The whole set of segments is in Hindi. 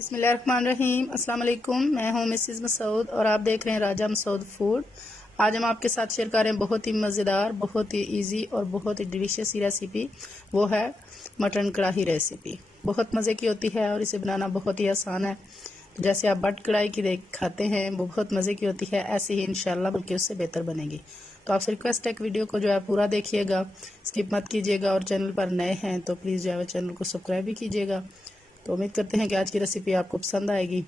बिस्मिल्लाहिर्रहमानिर्रहीम। अस्सलाम वालेकुम। मैं हूं मिसेस मसूद और आप देख रहे हैं राजा मसूद फूड। आज हम आपके साथ शेयर कर रहे हैं बहुत ही मज़ेदार, बहुत ही इजी और बहुत ही डिलीशियस ही रेसिपी। वो है मटन कढ़ाई रेसिपी। बहुत मज़े की होती है और इसे बनाना बहुत ही आसान है। तो जैसे आप बट कढ़ाई की देख खाते हैं वो बहुत मज़े की होती है, ऐसे ही इंशाल्लाह बल्कि उससे बेहतर बनेगी। तो आपसे रिक्वेस्ट है कि वीडियो को जो है पूरा देखिएगा, स्किप मत कीजिएगा और चैनल पर नए हैं तो प्लीज़ जो है चैनल को सब्सक्राइब भी कीजिएगा। तो उम्मीद करते हैं कि आज की रेसिपी आपको पसंद आएगी।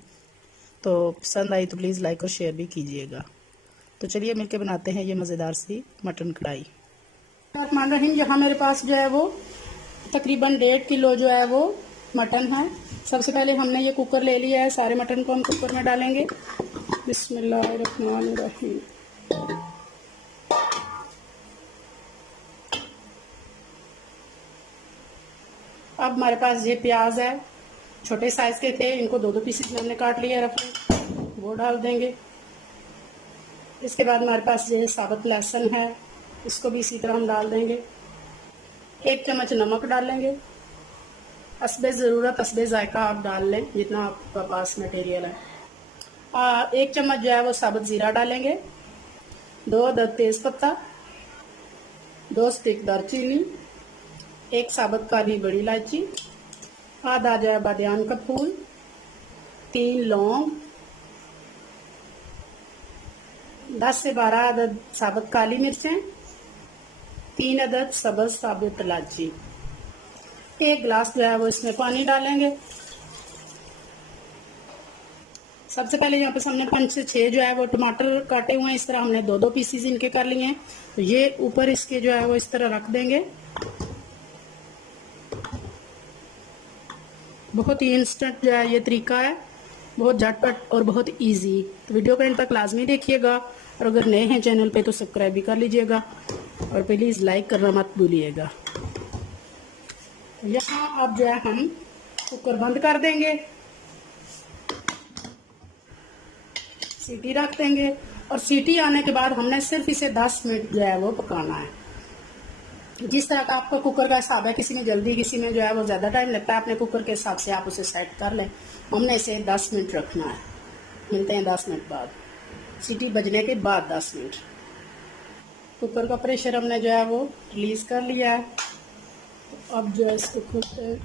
तो पसंद आई तो प्लीज़ लाइक और शेयर भी कीजिएगा। तो चलिए मिलकर बनाते हैं ये मज़ेदार सी मटन कढ़ाई। रहमान रहीम। यहाँ मेरे पास जो है वो तकरीबन 1.5 किलो जो है वो मटन है। सबसे पहले हमने ये कुकर ले लिया है, सारे मटन को हम कुकर में डालेंगे। बिस्मिल्लाहिर्रहमानिर्रहीम। अब हमारे पास ये प्याज है, छोटे साइज के थे, इनको 2-2 पीसेस में हमने काट लिया रफली, वो डाल देंगे। इसके बाद हमारे पास ये साबुत लहसुन है, इसको भी इसी तरह हम डाल देंगे। 1 चम्मच नमक डालेंगे। हस्बे ज़रूरत, हस्बे जायका आप डाल लें जितना आपके पास मटेरियल है। 1 चम्मच जो है वो साबुत ज़ीरा डालेंगे। 2 अदद तेज पत्ता, 2 स्टिक दालचीनी, 1 साबुत काली बड़ी इलायची, आधा जो है बादियान का फूल, 3 लौंग, 10 से 12 अदद साबुत काली मिर्चें, 3 अदद सब्ज़ साबुत इलायची, 1 गिलास जो है वो इसमें पानी डालेंगे। सबसे पहले यहाँ पे हमने 5 से 6 जो है वो टमाटर काटे हुए हैं, इस तरह हमने 2-2 पीसीज इनके कर लिए हैं। तो ये ऊपर इसके जो है वो इस तरह रख देंगे। बहुत ही इंस्टेंट जो है ये तरीका है, बहुत झटपट और बहुत इजी। तो वीडियो को इन तक लाजमी देखिएगा और अगर नए हैं चैनल पे तो सब्सक्राइब भी कर लीजिएगा और प्लीज़ लाइक करना मत भूलिएगा। यहाँ अब जो है हम कुकर बंद कर देंगे, सीटी रख देंगे और सीटी आने के बाद हमने सिर्फ इसे 10 मिनट जो है वो पकाना है। जिस तरह का आपका कुकर का हिसाब है, किसी में जल्दी किसी में जो है वो ज़्यादा टाइम लगता है, अपने कुकर के हिसाब से आप उसे सेट कर लें। हमने इसे 10 मिनट रखना है। मिलते हैं 10 मिनट बाद, सीटी बजने के बाद 10 मिनट। कुकर का प्रेशर हमने जो है वो रिलीज़ कर लिया है। तो अब जो है इसको खोलते हैं।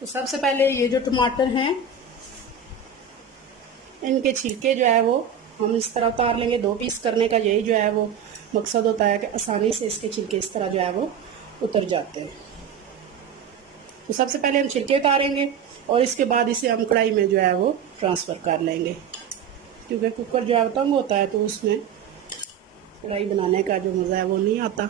तो सबसे पहले ये जो टमाटर हैं इनके छिलके जो है वो हम इस तरह उतार लेंगे। 2 पीस करने का यही जो है वो मकसद होता है कि आसानी से इसके छिलके इस तरह जो है वो उतर जाते हैं। तो सबसे पहले हम छिलके उतारेंगे और इसके बाद इसे हम कढ़ाई में जो है वो ट्रांसफ़र कर लेंगे, क्योंकि कुकर जो है तंग होता है तो उसमें कढ़ाई बनाने का जो मज़ा है वो नहीं आता।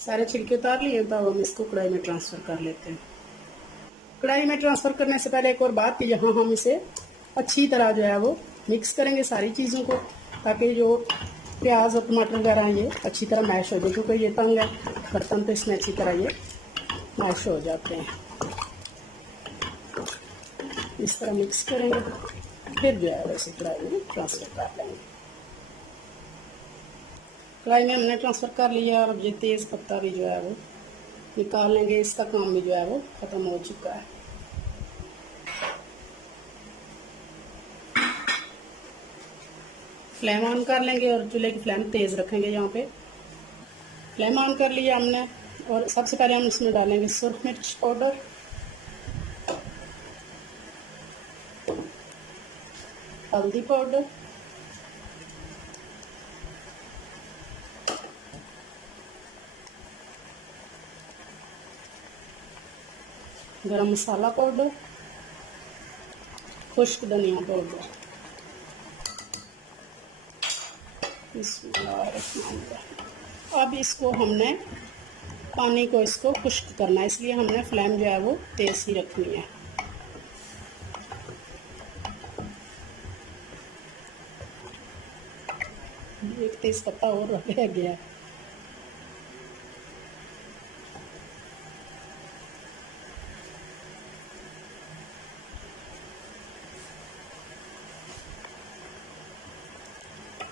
सारे छिलके उतार लिए तो हम इसको कढ़ाई में ट्रांसफ़र कर लेते हैं। कढ़ाई में ट्रांसफ़र करने से पहले एक और बात कि यहाँ हम इसे अच्छी तरह जो है वो मिक्स करेंगे सारी चीज़ों को, ताकि जो प्याज और टमाटर वगैरह ये अच्छी तरह मैश हो जाए, क्योंकि ये तंग है बर्तन तो इसमें अच्छी तरह ये मैश हो जाते हैं। इस तरह मिक्स करेंगे, फिर जो है वैसे कढ़ाई में ट्रांसफ़र कर लेंगे। कढ़ाई में हमने ट्रांसफ़र कर लिया और ये तेज़ पत्ता भी जो है वो निकाल लेंगे, इसका काम भी जो है वो ख़त्म हो चुका है। फ्लेम ऑन कर लेंगे और चूल्हे की फ्लेम तेज़ रखेंगे। यहाँ पे फ्लेम ऑन कर लिया हमने और सबसे पहले हम इसमें डालेंगे सुरख मिर्च पाउडर, हल्दी पाउडर, गरम मसाला पाउडर, खुश्क धनिया पाउडर। अब इसको हमने पानी को इसको खुश्क करना है, इसलिए हमने फ्लेम जो है वो तेज़ ही रखनी है। एक तेज पत्ता और रह गया।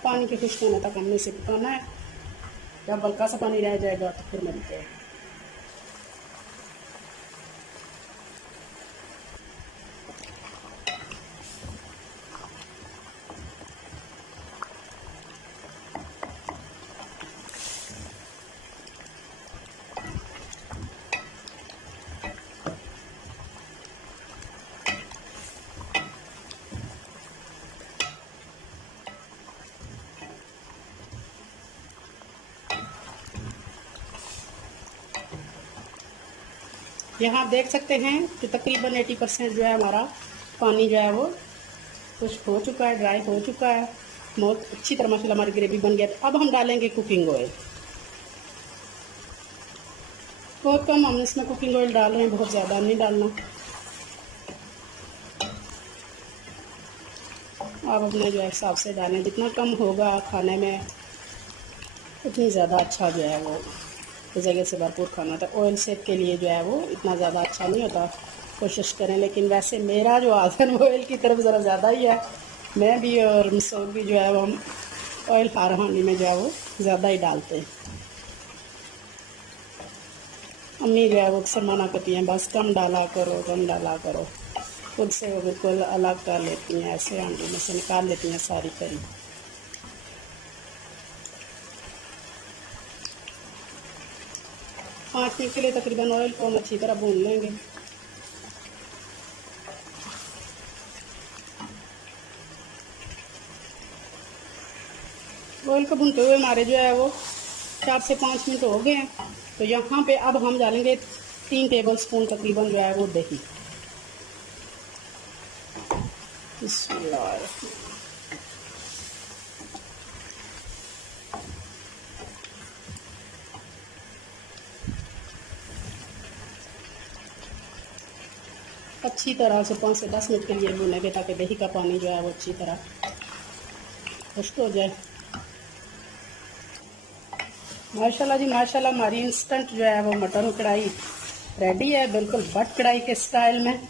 पानी के खुश्क होने तक हमने इसे पकाना है। जब हल्का सा पानी रह जाएगा तो फिर मिलते हैं। यहाँ आप देख सकते हैं कि तकरीबन 80% जो है हमारा पानी जो है वो खुश्क हो चुका है, ड्राई हो चुका है। बहुत अच्छी तरह माशाल्लाह हमारी ग्रेवी बन गया। अब हम डालेंगे कुकिंग ऑयल। बहुत कम हम इसमें कुकिंग ऑयल डाल रहे हैं, बहुत ज़्यादा नहीं डालना। आप अपने जो है हिसाब से डालें, जितना कम होगा खाने में उतनी ज़्यादा अच्छा जो है वो जगह से भरपूर खाना था। ऑयल सेप के लिए जो है वो इतना ज़्यादा अच्छा नहीं होता, कोशिश करें। लेकिन वैसे मेरा जो आदत वो ऑयल की तरफ ज़रा ज़्यादा ही है। मैं भी और मसूद भी जो है वो हम ऑयल हर हांडी में जो है वो ज़्यादा ही डालते हैं। अम्मी जो है वो अक्सर मना करती हैं बस कम डाला करो, कम डाला करो। खुद से वो बिल्कुल अलग कर लेती हैं, ऐसे हांडी में से निकाल लेती हैं सारी करी। 5 मिनट के लिए तकरीबन ऑयल को हम अच्छी तरह भून लेंगे। ऑयल को भूनते हुए हमारे जो है वो 4 से 5 मिनट हो गए हैं। तो यहाँ पे अब हम डालेंगे 3 टेबल स्पून तकरीबन जो है वो दही। अच्छी तरह से 5 से 10 मिनट के लिए भूनेंगे ताकि दही का पानी जो है वो अच्छी तरह खुश्क हो जाए। माशाल्लाह जी माशाल्लाह, हमारी इंस्टेंट जो है वो मटर कढ़ाई रेडी है, बिल्कुल भट कढ़ाई के स्टाइल में,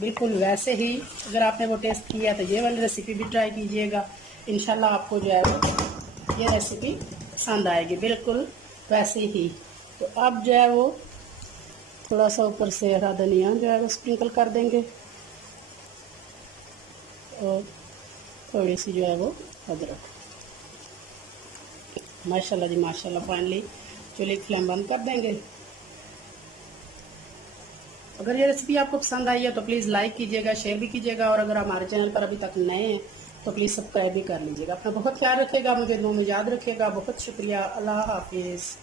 बिल्कुल वैसे ही। अगर आपने वो टेस्ट किया तो ये वाली रेसिपी भी ट्राई कीजिएगा। इंशाल्लाह आपको जो है वो ये रेसिपी पसंद आएगी, बिल्कुल वैसे ही। तो अब जो है वो थोड़ा सा ऊपर से हरा धनिया जो है वो स्प्रिंकल कर देंगे और थोड़ी सी जो है वो अदरक। माशाल्लाह जी माशाल्लाह, फाइनली चूल्हे की फ्लेम बंद कर देंगे। अगर ये रेसिपी आपको पसंद आई है तो प्लीज़ लाइक कीजिएगा, शेयर भी कीजिएगा, और अगर हमारे चैनल पर अभी तक नए हैं तो प्लीज़ सब्सक्राइब भी कर लीजिएगा। अपना बहुत ख्याल रखिएगा, मुझे दुआ में याद रखिएगा। बहुत शुक्रिया, अल्लाह हाफिज़।